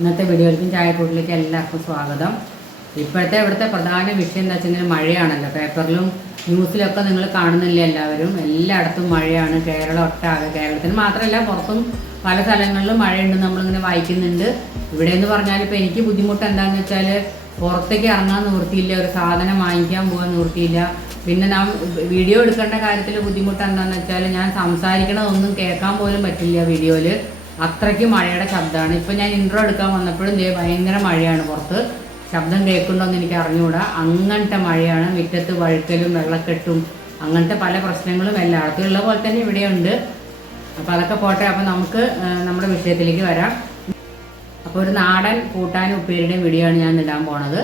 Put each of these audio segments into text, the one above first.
ഇന്നത്തെ വീഡിയോയിലേക്കും ചായക്കൂട്ടിലേക്കും എല്ലാവർക്കും സ്വാഗതം. ഇപ്പോഴത്തെ ഇവിടുത്തെ പ്രധാന വിഷയം എന്താ വെച്ചാൽ മഴയാണല്ലോ. പേപ്പറിലും ന്യൂസിലൊക്കെ നിങ്ങൾ കാണുന്നില്ല എല്ലാവരും? എല്ലായിടത്തും മഴയാണ്. കേരളം ഒട്ടാകെ. കേരളത്തിന് മാത്രമല്ല പുറത്തും പല സ്ഥലങ്ങളിലും മഴയുണ്ട്. നമ്മളിങ്ങനെ വായിക്കുന്നുണ്ട്. ഇവിടെ എന്ന് പറഞ്ഞാൽ ഇപ്പോൾ എനിക്ക് ബുദ്ധിമുട്ട് എന്താണെന്ന് വെച്ചാൽ പുറത്തേക്ക് ഇറങ്ങാൻ നിവൃത്തിയില്ല. ഒരു സാധനം വാങ്ങിക്കാൻ പോകാൻ നിവൃത്തിയില്ല. പിന്നെ നാം വീഡിയോ എടുക്കേണ്ട കാര്യത്തിൽ ബുദ്ധിമുട്ട് എന്താണെന്ന് വെച്ചാൽ ഞാൻ സംസാരിക്കണതൊന്നും കേൾക്കാൻ പോലും പറ്റില്ല വീഡിയോയിൽ. അത്രയ്ക്ക് മഴയുടെ ശബ്ദമാണ്. ഇപ്പം ഞാൻ ഇൻട്രോ എടുക്കാൻ വന്നപ്പോഴും ദേ ഭയങ്കര മഴയാണ് പുറത്ത്. ശബ്ദം കേൾക്കുന്നുണ്ടോയെന്ന് എനിക്ക് അറിഞ്ഞുകൂടാ അങ്ങനത്തെ മഴയാണ് മുറ്റത്ത് വഴുക്കലും വെള്ളക്കെട്ടും അങ്ങനത്തെ പല പ്രശ്നങ്ങളും എല്ലായിടത്തും ഉള്ള പോലെ തന്നെ ഇവിടെയുണ്ട് അപ്പോൾ അതൊക്കെ പോട്ടെ. അപ്പോൾ നമുക്ക് നമ്മുടെ വിഷയത്തിലേക്ക് വരാം. അപ്പോൾ ഒരു നാടൻ കൂട്ടാനും ഉപ്പേരിയുടെയും വീഡിയോ ആണ് ഞാൻ ഇടാൻ പോണത്.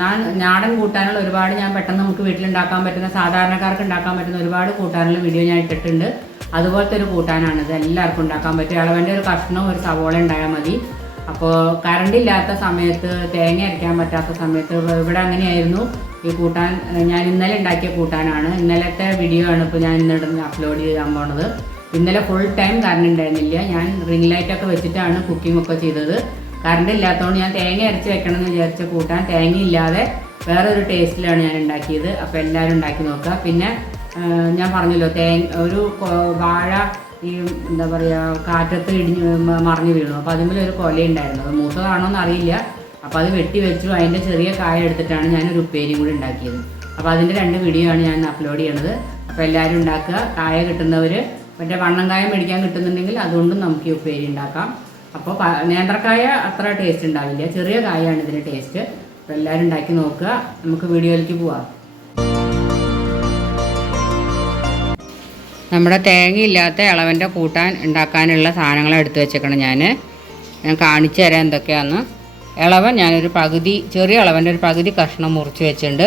ഞാൻ നാടൻ കൂട്ടാനുള്ള ഒരുപാട് ഞാൻ പെട്ടെന്ന് നമുക്ക് വീട്ടിലുണ്ടാക്കാൻ പറ്റുന്ന സാധാരണക്കാർക്ക് ഉണ്ടാക്കാൻ പറ്റുന്ന ഒരുപാട് കൂട്ടാനുള്ള വീഡിയോ ഞാൻ ഇട്ടിട്ടുണ്ട്. അതുപോലത്തെ ഒരു കൂട്ടാനാണ് ഇത് എല്ലാവർക്കും ഉണ്ടാക്കാൻ പറ്റും ഇളവന്റെ ഒരു കഷ്ണവും ഒരു സവോള ഉണ്ടായാൽ മതി. അപ്പോൾ കറണ്ട് ഇല്ലാത്ത സമയത്ത് തേങ്ങ അരയ്ക്കാൻ പറ്റാത്ത സമയത്ത് ഇവ- ഇവിടെ അങ്ങനെയായിരുന്നു. ഈ കൂട്ടാൻ ഞാൻ ഇന്നലെ ഉണ്ടാക്കിയ കൂട്ടാനാണ്. ഇന്നലത്തെ വീഡിയോ ആണ് ഇപ്പോൾ ഞാൻ ഇന്നിടുന്ന അപ്ലോഡ് ചെയ്യാൻ പോണത്. ഇന്നലെ ഫുൾ ടൈം കറണ്ട് ഉണ്ടായിരുന്നില്ല. ഞാൻ റിംഗ് ലൈറ്റ് ഒക്കെ വെച്ചിട്ടാണ് കുക്കിംഗ് ഒക്കെ ചെയ്തത്. കറണ്ട് ഇല്ലാത്തതുകൊണ്ട് ഞാൻ തേങ്ങ അരച്ച് വെക്കണം എന്ന് വിചാരിച്ച കൂട്ടാൻ തേങ്ങയില്ലാതെ വേറൊരു ടേസ്റ്റിലാണ് ഞാൻ ഉണ്ടാക്കിയത്. അപ്പോൾ എല്ലാവരും ഉണ്ടാക്കി നോക്കുക. പിന്നെ ഞാൻ പറഞ്ഞല്ലോ തേങ്ങ ഒരു വാഴ ഈ എന്താ പറയുക കാറ്റത്ത് ഇടിഞ്ഞ് മറിഞ്ഞു വീണു. അപ്പോൾ അതിന്മേൽ ഒരു കൊല ഉണ്ടായിരുന്നു അത് കാണുമെന്ന് അറിയില്ല. അപ്പോൾ അത് വെട്ടി വെച്ചു അതിന്റെ ചെറിയ കായ എടുത്തിട്ടാണ് ഞാൻ ഒരു ഉപ്പേരിയും കൂടി ഉണ്ടാക്കിയത്. അപ്പോൾ അതിന്റെ രണ്ട് വീഡിയോ ആണ് ഞാൻ അപ്ലോഡ് ചെയ്യണത്. അപ്പോൾ എല്ലാവരും ഉണ്ടാക്കുക. കായ കിട്ടുന്നവർ മറ്റേ കായ മേടിക്കാൻ കിട്ടുന്നുണ്ടെങ്കിൽ അതുകൊണ്ടും നമുക്ക് ഈ ഉപ്പേരി ഉണ്ടാക്കാം. അപ്പോൾ നേന്ത്രക്കായ അത്ര ടേസ്റ്റ് ഉണ്ടാവില്ല. ചെറിയ കായാണ് ഇതിന്റെ ടേസ്റ്റ് അപ്പോൾ എല്ലാവരും ഉണ്ടാക്കി നോക്കുക. നമുക്ക് വീഡിയോയിലേക്ക് പോവാം. നമ്മുടെ തേങ്ങയില്ലാത്ത ഇളവന്റെ കൂട്ടാൻ ഉണ്ടാക്കാനുള്ള സാധനങ്ങൾ എടുത്തു വെച്ചേക്കണം ഞാൻ ഞാൻ കാണിച്ചു തരാം എന്തൊക്കെയാണെന്ന് ഇളവൻ ഞാനൊരു പകുതി ചെറിയ ഇളവന്റെ ഒരു പകുതി കഷ്ണം മുറിച്ച് വെച്ചിട്ടുണ്ട്.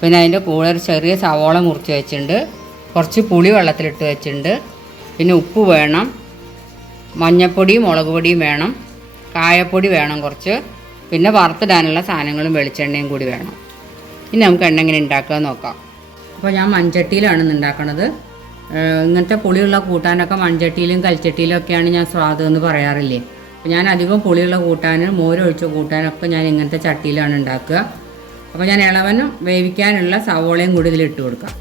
പിന്നെ അതിന്റെ കൂടെ ഒരു ചെറിയ സവോള മുറിച്ച് വെച്ചിട്ടുണ്ട്. കുറച്ച് പുളി വെള്ളത്തിലിട്ട് വെച്ചിട്ടുണ്ട്. പിന്നെ ഉപ്പ് വേണം. മഞ്ഞപ്പൊടിയും മുളക് പൊടിയും വേണം. കായപ്പൊടി വേണം കുറച്ച്. പിന്നെ വറുത്തിടാനുള്ള സാധനങ്ങളും വെളിച്ചെണ്ണയും കൂടി വേണം. ഇനി നമുക്ക് എണ്ണ എങ്ങനെ ഉണ്ടാക്കുക നോക്കാം. അപ്പോൾ ഞാൻ മൺചട്ടിയിലാണ് ഏഹ് ഇങ്ങനത്തെ പുളിയുള്ള കൂട്ടാനൊക്കെ മൺചട്ടിയിലും കൽച്ചട്ടിയിലും ഒക്കെയാണ് ഞാൻ സ്വാദ് എന്ന് പറയാറില്ലേ. അപ്പോൾ ഞാൻ അധികം പുളിയുള്ള കൂട്ടാനും മോരൊഴിച്ച കൂട്ടാനൊക്കെ ഞാൻ ഇങ്ങനത്തെ ചട്ടിയിലാണ് ഉണ്ടാക്കുക. അപ്പോൾ ഞാൻ ഇളവനും വേവിക്കാനുള്ള സവോളയും കൂടി ഇതിലിട്ട് കൊടുക്കാം.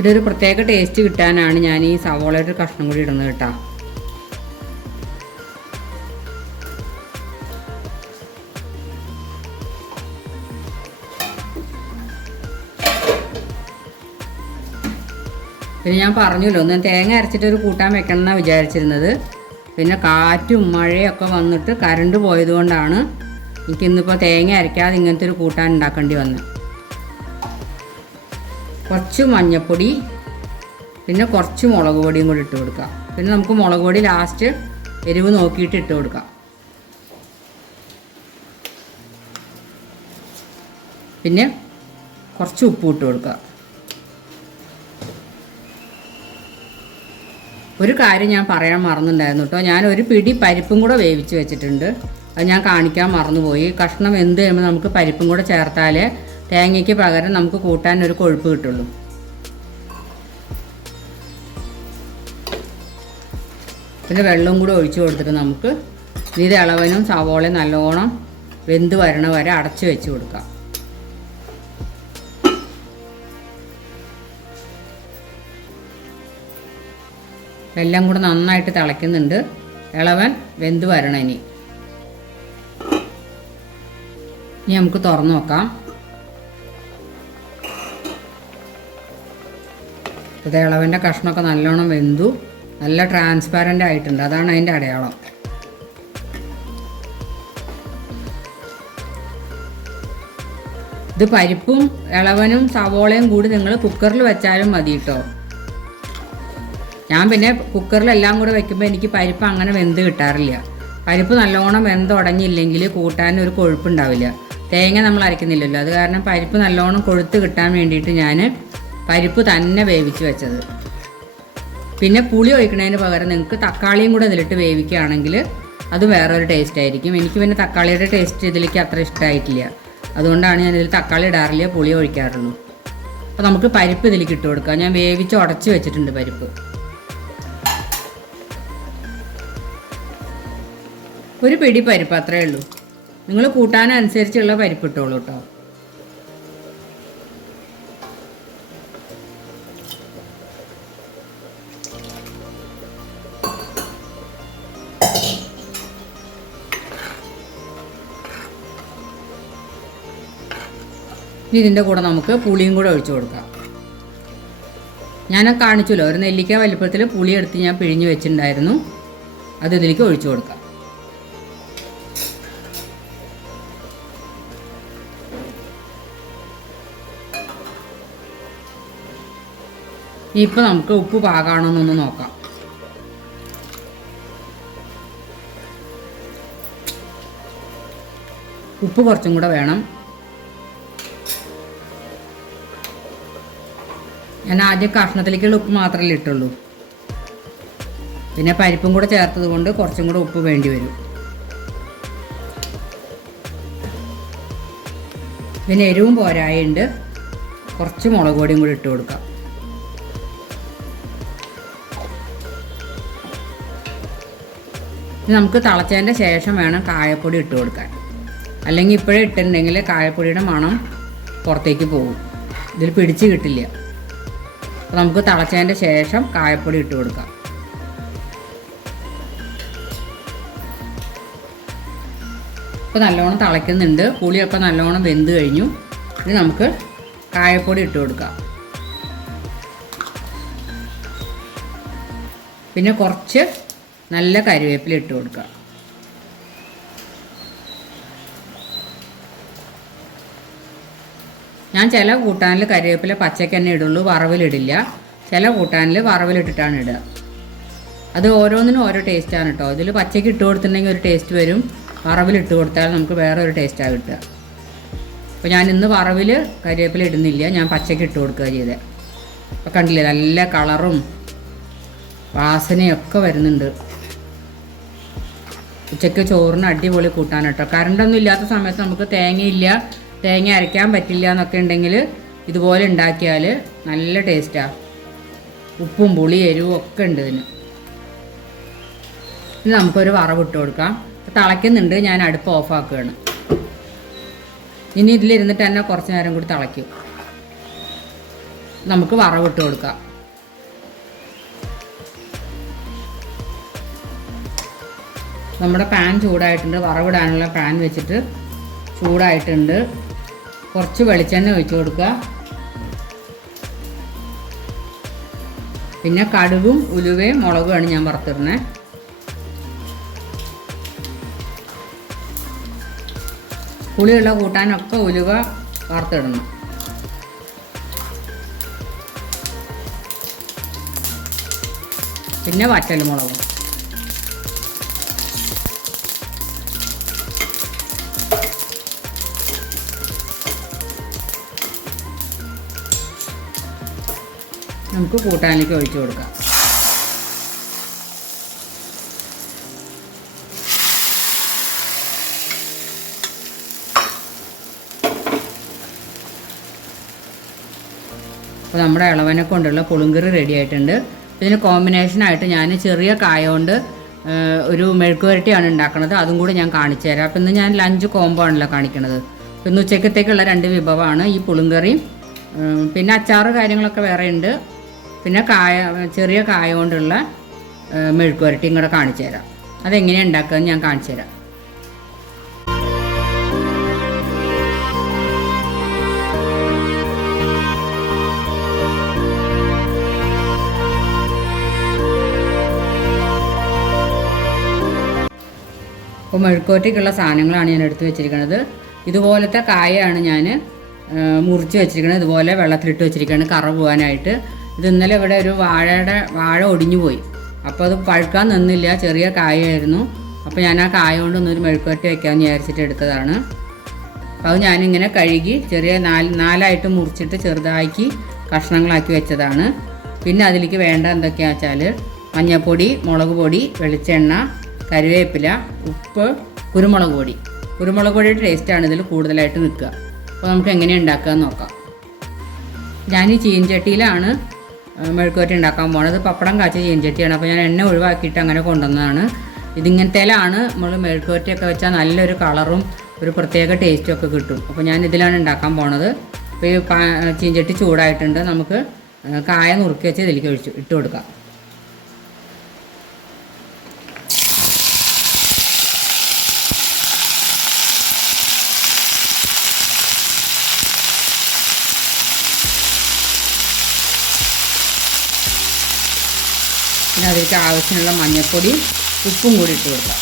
ഇതൊരു പ്രത്യേക ടേസ്റ്റ് കിട്ടാനാണ് ഞാൻ ഈ സവോളയുടെ കഷ്ണം കൂടി ഇടുന്നത് കേട്ടോ. പിന്നെ ഞാൻ പറഞ്ഞല്ലോ ഒന്ന് തേങ്ങ അരച്ചിട്ട് ഒരു കൂട്ടാൻ വെക്കണം എന്നാണ് വിചാരിച്ചിരുന്നത്. പിന്നെ കാറ്റും മഴയൊക്കെ വന്നിട്ട് കറണ്ട് പോയതുകൊണ്ടാണ് എനിക്ക് ഇന്നിപ്പോൾ തേങ്ങ അരയ്ക്കാതെ ഇങ്ങനത്തെ ഒരു കൂട്ടാൻ ഉണ്ടാക്കേണ്ടി വന്നത്. കുറച്ച് മഞ്ഞൾപ്പൊടി പിന്നെ കുറച്ച് മുളക് പൊടിയും കൂടി ഇട്ട് കൊടുക്കുക. പിന്നെ നമുക്ക് മുളക് പൊടി ലാസ്റ്റ് എരിവ് നോക്കിയിട്ട് ഇട്ട് കൊടുക്കാം പിന്നെ കുറച്ച് ഉപ്പ് ഇട്ട് കൊടുക്കുക. ഒരു കാര്യം ഞാൻ പറയാൻ മറന്നുണ്ടായിരുന്നു കേട്ടോ. ഞാൻ ഒരു പിടി പരിപ്പും കൂടെ വേവിച്ച് വെച്ചിട്ടുണ്ട്. അത് ഞാൻ കാണിക്കാൻ മറന്നുപോയി. കഷ്ണം എന്ത് ചെയ്യുമ്പോൾ നമുക്ക് പരിപ്പും കൂടെ ചേർത്താലേ തേങ്ങയ്ക്ക് പകരം നമുക്ക് കൂട്ടാൻ ഒരു കൊഴുപ്പ് കിട്ടുള്ളൂ. പിന്നെ വെള്ളവും കൂടെ ഒഴിച്ചു കൊടുത്തിട്ട് നമുക്ക് ഇത് ഇളവനും സവോളയും നല്ലോണം വെന്ത് വരണ വരെ അടച്ചു വെച്ച് കൊടുക്കാം. എല്ലാം കൂടെ നന്നായിട്ട് തിളയ്ക്കുന്നുണ്ട്. ഇളവൻ വെന്ത് വരണം ഇനി. ഇനി നമുക്ക് തുറന്നു നോക്കാം. അത് ഇളവന്റെ കഷ്ണമൊക്കെ നല്ലോണം വെന്തു. നല്ല ട്രാൻസ്പാരന്റ് ആയിട്ടുണ്ട്. അതാണ് അതിന്റെ അടയാളം. ഇത് പരിപ്പും ഇളവനും സവോളയും കൂടി നിങ്ങൾ കുക്കറിൽ വെച്ചാലും മതി കേട്ടോ. ഞാൻ പിന്നെ കുക്കറിലെല്ലാം കൂടെ വെക്കുമ്പോൾ എനിക്ക് പരിപ്പ് അങ്ങനെ വെന്ത് കിട്ടാറില്ല. പരിപ്പ് നല്ലോണം വെന്തുടങ്ങിയില്ലെങ്കിൽ കൂട്ടാൻ ഒരു കൊഴുപ്പുണ്ടാവില്ല. തേങ്ങ നമ്മൾ അരയ്ക്കുന്നില്ലല്ലോ അത് കാരണം പരിപ്പ് നല്ലോണം കൊഴുത്ത് കിട്ടാൻ വേണ്ടിയിട്ട് ഞാൻ പരിപ്പ് തന്നെ വേവിച്ച് വെച്ചത്. പിന്നെ പുളി ഒഴിക്കുന്നതിന് പകരം നിങ്ങൾക്ക് തക്കാളിയും കൂടെ ഇതിലിട്ട് വേവിക്കുകയാണെങ്കിൽ അത് വേറൊരു ടേസ്റ്റ് ആയിരിക്കും. എനിക്ക് പിന്നെ തക്കാളിയുടെ ടേസ്റ്റ് ഇതിലേക്ക് അത്ര ഇഷ്ടമായിട്ടില്ല അതുകൊണ്ടാണ് ഞാൻ ഇതിൽ തക്കാളി ഇടാറില്ല പുളി ഒഴിക്കാറുള്ളൂ. അപ്പോൾ നമുക്ക് പരിപ്പ് ഇതിലേക്ക് ഇട്ട് കൊടുക്കാം. ഞാൻ വേവിച്ച് ഉടച്ച് വെച്ചിട്ടുണ്ട് പരിപ്പ്. ഒരു പിടി പരിപ്പ് അത്രേ ഉള്ളൂ. നിങ്ങൾ കൂട്ടാനനുസരിച്ചുള്ള പരിപ്പ് ഇട്ടോളൂ കേട്ടോ. ഇതിന്റെ കൂടെ നമുക്ക് പുളിയും കൂടെ ഒഴിച്ചു കൊടുക്കാം. ഞാൻ കാണിച്ചല്ലോ ഒരു നെല്ലിക്ക വലിപ്പത്തിൽ പുളി എടുത്ത് ഞാൻ പിഴിഞ്ഞ് വെച്ചിട്ടുണ്ടായിരുന്നു. അത് ഇതിലേക്ക് ഒഴിച്ചു കൊടുക്കാം. ഇപ്പം നമുക്ക് ഉപ്പ് പാകാണോ എന്നൊന്ന് നോക്കാം. ഉപ്പ് കുറച്ചും കൂടെ വേണം. ഞാൻ ആദ്യം കഷ്ണത്തിലേക്കുള്ള ഉപ്പ് മാത്രമല്ലേ ഇട്ടുള്ളൂ. പിന്നെ പരിപ്പും കൂടെ ചേർത്തത് കൊണ്ട് കുറച്ചും കൂടെ ഉപ്പ് വേണ്ടി വരും. പിന്നെ എരിവും പോരായുണ്ട്. കുറച്ച് മുളക് പൊടിയും കൂടി ഇട്ട് കൊടുക്കാം. ഇനി നമുക്ക് തിളച്ചതിന്റെ ശേഷം വേണം കായപ്പൊടി ഇട്ട് കൊടുക്കാൻ. അല്ലെങ്കിൽ ഇപ്പോഴേ ഇട്ടിട്ടുണ്ടെങ്കിൽ കായപ്പൊടിയുടെ മണം പുറത്തേക്ക് പോകും. ഇതിൽ പിടിച്ച് കിട്ടില്ല. അപ്പോൾ നമുക്ക് തിളച്ചതിന്റെ ശേഷം കായപ്പൊടി ഇട്ട് കൊടുക്കാം. ഇപ്പോൾ നല്ലോണം തിളയ്ക്കുന്നുണ്ട്. പുളിയൊക്കെ നല്ലോണം വെന്ത് കഴിഞ്ഞു. ഇനി നമുക്ക് കായപ്പൊടി ഇട്ട് കൊടുക്കാം. പിന്നെ കുറച്ച് നല്ല കരിവേപ്പില ഇട്ട് കൊടുക്കുക. ഞാൻ ചില കൂട്ടാനിൽ കരിവേപ്പില പച്ചയ്ക്ക് തന്നെ ഇടുള്ളൂ വറവിലിടില്ല. ചില കൂട്ടാനിൽ വറവിലിട്ടിട്ടാണ് ഇടുക. അത് ഓരോന്നിനും ഓരോ ടേസ്റ്റാണ് കേട്ടോ ഇതിൽ പച്ചയ്ക്ക് ഇട്ട് കൊടുത്തിട്ടുണ്ടെങ്കിൽ ഒരു ടേസ്റ്റ് വരും. വറവിലിട്ട് കൊടുത്താൽ നമുക്ക് വേറെ ഒരു ടേസ്റ്റാണ് കിട്ടുക. അപ്പോൾ ഞാൻ ഇന്ന് വറവിൽ കരിവേപ്പില ഇടുന്നില്ല. ഞാൻ പച്ചയ്ക്ക് ഇട്ട് കൊടുക്കുക ചെയ്തത് അപ്പോൾ കണ്ടില്ലേ നല്ല കളറും വാസനയൊക്കെ വരുന്നുണ്ട്. ഉച്ചയ്ക്ക് ചോറിന് അടിപൊളി കൂട്ടാൻ കേട്ടോ കറണ്ടൊന്നും ഇല്ലാത്ത സമയത്ത് നമുക്ക് തേങ്ങയില്ല തേങ്ങ അരയ്ക്കാൻ പറ്റില്ല എന്നൊക്കെ ഉണ്ടെങ്കിൽ ഇതുപോലെ ഉണ്ടാക്കിയാൽ നല്ല ടേസ്റ്റാണ് ഉപ്പും പുളി എരിവും ഒക്കെ ഉണ്ട് ഇതിന്. ഇനി നമുക്കൊരു വറവിട്ട് കൊടുക്കാം. തിളയ്ക്കുന്നുണ്ട് ഞാൻ അടുപ്പ് ഓഫാക്കുകയാണ് ഇനി ഇതിലിരുന്നിട്ട് തന്നെ കുറച്ച് നേരം കൂടി തിളയ്ക്കും. നമുക്ക് വറവിട്ട് കൊടുക്കാം. നമ്മുടെ പാൻ ചൂടായിട്ടുണ്ട്. വറവിടാനുള്ള പാൻ വെച്ചിട്ട് ചൂടായിട്ടുണ്ട്. കുറച്ച് വെളിച്ചെണ്ണ ഒഴിച്ചു കൊടുക്കുക. പിന്നെ കടുകും ഉലുവയും മുളകുമാണ് ഞാൻ വറുത്തിടുന്നത് പുളിയുള്ള കൂട്ടാനൊക്കെ ഉലുവ വറുത്തിടണം പിന്നെ വറ്റൽമുളകും. നമുക്ക് കൂട്ടാനിലേക്ക് ഒഴിച്ചു കൊടുക്കാം. അപ്പോൾ നമ്മുടെ ഇളവനെ കൊണ്ടുള്ള പുളുങ്കറി റെഡി ആയിട്ടുണ്ട്. ഇതിന് കോമ്പിനേഷനായിട്ട് ഞാൻ ചെറിയ കായ കൊണ്ട് ഒരു മെഴുക്ക് വരട്ടിയാണ് ഉണ്ടാക്കുന്നത് അതും കൂടി ഞാൻ കാണിച്ചു തരാം. അപ്പം ഇന്ന് ഞാൻ ലഞ്ച് കോംബോ ആണല്ലോ കാണിക്കുന്നത് ഇന്ന് ഉച്ചക്കത്തേക്കുള്ള രണ്ട് വിഭവമാണ് ഈ പുളുങ്കറിയും. പിന്നെ അച്ചാറ് കാര്യങ്ങളൊക്കെ വേറെ ഉണ്ട്. പിന്നെ കായ ചെറിയ കായ കൊണ്ടുള്ള മെഴുക്കുരട്ടിയും കൂടെ കാണിച്ചു തരാം. അതെങ്ങനെയാണ് ഉണ്ടാക്കുക ഞാൻ കാണിച്ചു തരാം. അപ്പോൾ മെഴുക്കോറ്റയ്ക്കുള്ള സാധനങ്ങളാണ് ഞാൻ എടുത്തു വെച്ചിരിക്കുന്നത് ഇതുപോലത്തെ കായയാണ് ഞാൻ മുറിച്ച് വെച്ചിരിക്കുന്നത് ഇതുപോലെ വെള്ളത്തിലിട്ട് വെച്ചിരിക്കുകയാണ് കറ പോകാനായിട്ട് ഇത് ഇന്നലെ ഇവിടെ ഒരു വാഴയുടെ വാഴ ഒടിഞ്ഞു പോയി. അപ്പോൾ അത് പഴുക്കാൻ നിന്നില്ല ചെറിയ കായായിരുന്നു അപ്പോൾ ഞാൻ ആ കായ കൊണ്ട് ഒന്നൊരു മെഴുക്കുവരട്ടി വെക്കാമെന്ന് വിചാരിച്ചിട്ട് എടുത്തതാണ്. അപ്പോൾ അത് ഞാനിങ്ങനെ കഴുകി ചെറിയ നാല് നാലായിട്ട് മുറിച്ചിട്ട് ചെറുതാക്കി കഷ്ണങ്ങളാക്കി വെച്ചതാണ്. പിന്നെ അതിലേക്ക് വേണ്ട എന്തൊക്കെയാണെന്ന് വെച്ചാൽ മഞ്ഞൾപ്പൊടി മുളക് പൊടി വെളിച്ചെണ്ണ കരുവേപ്പില ഉപ്പ് കുരുമുളക് പൊടി. കുരുമുളക് പൊടിയുടെ ടേസ്റ്റാണ് ഇതിൽ കൂടുതലായിട്ട് നിൽക്കുക. അപ്പോൾ നമുക്ക് എങ്ങനെ ഉണ്ടാക്കുക നോക്കാം. ഞാൻ ഈ ചീൻചട്ടിയിലാണ് മെഴുക്കുവരട്ടി ഉണ്ടാക്കാൻ പോണത്. പപ്പടം കാച്ച ചീഞ്ചട്ടിയാണ്. അപ്പോൾ ഞാൻ എണ്ണ ഒഴിവാക്കിയിട്ട് അങ്ങനെ കൊണ്ടുവന്നതാണ്. ഇതിങ്ങനത്തേലാണ് നമ്മൾ മെഴുക്കുവരട്ടിയൊക്കെ വെച്ചാൽ നല്ലൊരു കളറും ഒരു പ്രത്യേക ടേസ്റ്റും ഒക്കെ കിട്ടും. അപ്പോൾ ഞാൻ ഇതിലാണ് ഉണ്ടാക്കാൻ പോണത്. അപ്പോൾ ഈ ചീഞ്ചട്ടി ചൂടായിട്ടുണ്ട്. നമുക്ക് കായ നുറുക്കി വെച്ച് ഇതിലേക്ക് ഒഴിച്ചു ഇട്ട് കൊടുക്കാം. പിന്നെ അതിലേക്ക് ആവശ്യമുള്ള മഞ്ഞൾപ്പൊടി ഉപ്പും കൂടി ഇട്ട് കൊടുക്കാം.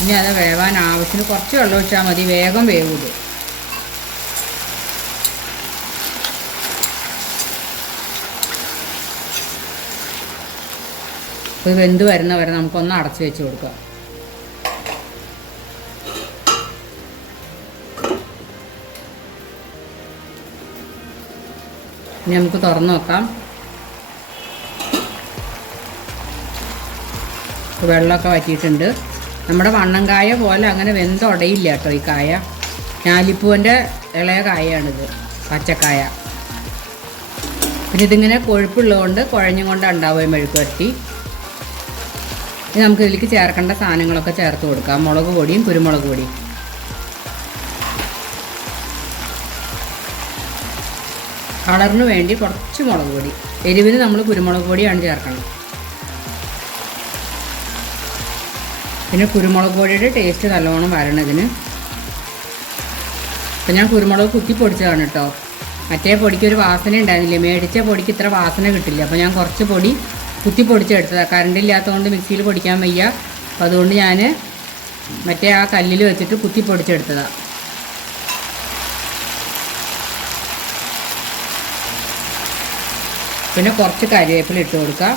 ഇനി അത് വേവാൻ ആവശ്യത്തിന് കുറച്ച് വെള്ളം ഒഴിച്ചാൽ മതി. വേഗം വേവിത് അപ്പോൾ വെന്ത് വരുന്ന വരെ നമുക്കൊന്ന് അടച്ച് വെച്ച് കൊടുക്കാം. ഇനി നമുക്ക് തുറന്നു നോക്കാം. വെള്ളമൊക്കെ വറ്റിയിട്ടുണ്ട്. നമ്മുടെ വണ്ണങ്കായ പോലെ അങ്ങനെ വെന്തുടയില്ല കേട്ടോ ഈ കായ. ഞാലിപ്പൂവിന്റെ ഇളയ കായയാണിത് പച്ചക്കായ. പിന്നെ ഇതിങ്ങനെ കൊഴുപ്പുള്ളതുകൊണ്ട് കുഴഞ്ഞും കൊണ്ട് ഉണ്ടാവുകയും മെഴുക്ക് വരട്ടി. ഇനി നമുക്ക് ഇതിലേക്ക് ചേർക്കേണ്ട സാധനങ്ങളൊക്കെ ചേർത്ത് കൊടുക്കാം. മുളക് പൊടിയും കുരുമുളക് പൊടിയും. കളറിന് വേണ്ടി കുറച്ച് മുളക് പൊടി. എരിവിന് നമ്മൾ കുരുമുളക് പൊടിയാണ് ചേർക്കണം പിന്നെ കുരുമുളക് പൊടിയുടെ ടേസ്റ്റ് നല്ലോണം വരണതിന് അപ്പം ഞാൻ കുരുമുളക് കുത്തി പൊടിച്ചതാണ് കേട്ടോ. മറ്റേ പൊടിക്ക് ഒരു വാസന ഉണ്ടായിരുന്നില്ല? മേടിച്ച പൊടിക്ക് ഇത്ര വാസന കിട്ടില്ല. അപ്പോൾ ഞാൻ കുറച്ച് പൊടി കുത്തി പൊടിച്ചെടുത്തതാണ് കറണ്ട് ഇല്ലാത്തതുകൊണ്ട് മിക്സിയിൽ പൊടിക്കാൻ വയ്യ. അപ്പോൾ അതുകൊണ്ട് ഞാൻ മറ്റേ ആ കല്ലിൽ വെച്ചിട്ട് കുത്തി പൊടിച്ചെടുത്തതാണ് പിന്നെ കുറച്ച് കരിവേപ്പില ഇട്ട് കൊടുക്കുക.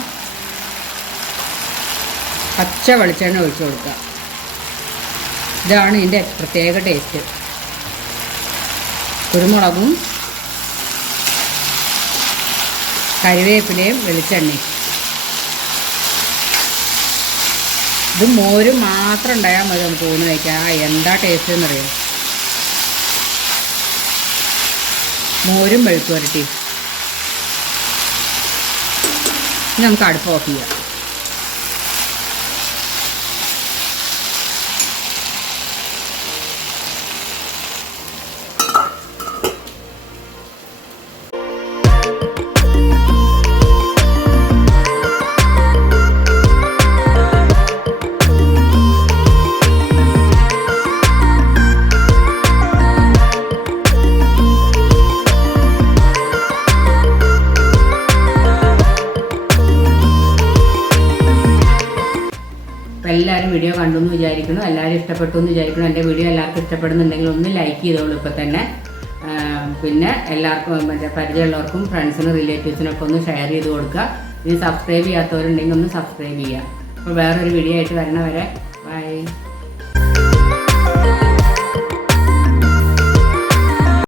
പച്ച വെളിച്ചെണ്ണ ഒഴിച്ചു കൊടുക്കുക. ഇതാണ് ഇതിന്റെ പ്രത്യേക ടേസ്റ്റ്. കുരുമുളകും കരിവേപ്പിലയും വെളിച്ചെണ്ണയും. ഇത് മോര് മാത്രം ഉണ്ടായാൽ മതി നമുക്ക് ഊണ് ആ എന്താ ടേസ്റ്റ് എന്നറിയാം? മോരും വെളുത്തു വരട്ടി ഇനി നമുക്ക് അടുപ്പ് ഓഫ് ചെയ്യാം. എല്ലാവരും വീഡിയോ കണ്ടു എന്ന് വിചാരിക്കുന്നു. എല്ലാവരും ഇഷ്ടപ്പെട്ടു എന്ന് വിചാരിക്കുന്നു. എന്റെ വീഡിയോ എല്ലാവർക്കും ഇഷ്ടപ്പെടുന്നുണ്ടെങ്കിൽ ഒന്ന് ലൈക്ക് ചെയ്തോളൂ ഇപ്പോൾ തന്നെ. പിന്നെ എല്ലാവർക്കും മറ്റേ പരിചയമുള്ളവർക്കും ഫ്രണ്ട്സിനും റിലേറ്റീവ്സിനൊക്കെ ഒന്ന് ഷെയർ ചെയ്ത് കൊടുക്കുക. ഇനി സബ്സ്ക്രൈബ് ചെയ്യാത്തവരുണ്ടെങ്കിൽ ഒന്ന് സബ്സ്ക്രൈബ് ചെയ്യുക. അപ്പോൾ വേറൊരു വീഡിയോ ആയിട്ട് വരണവരെ ബൈ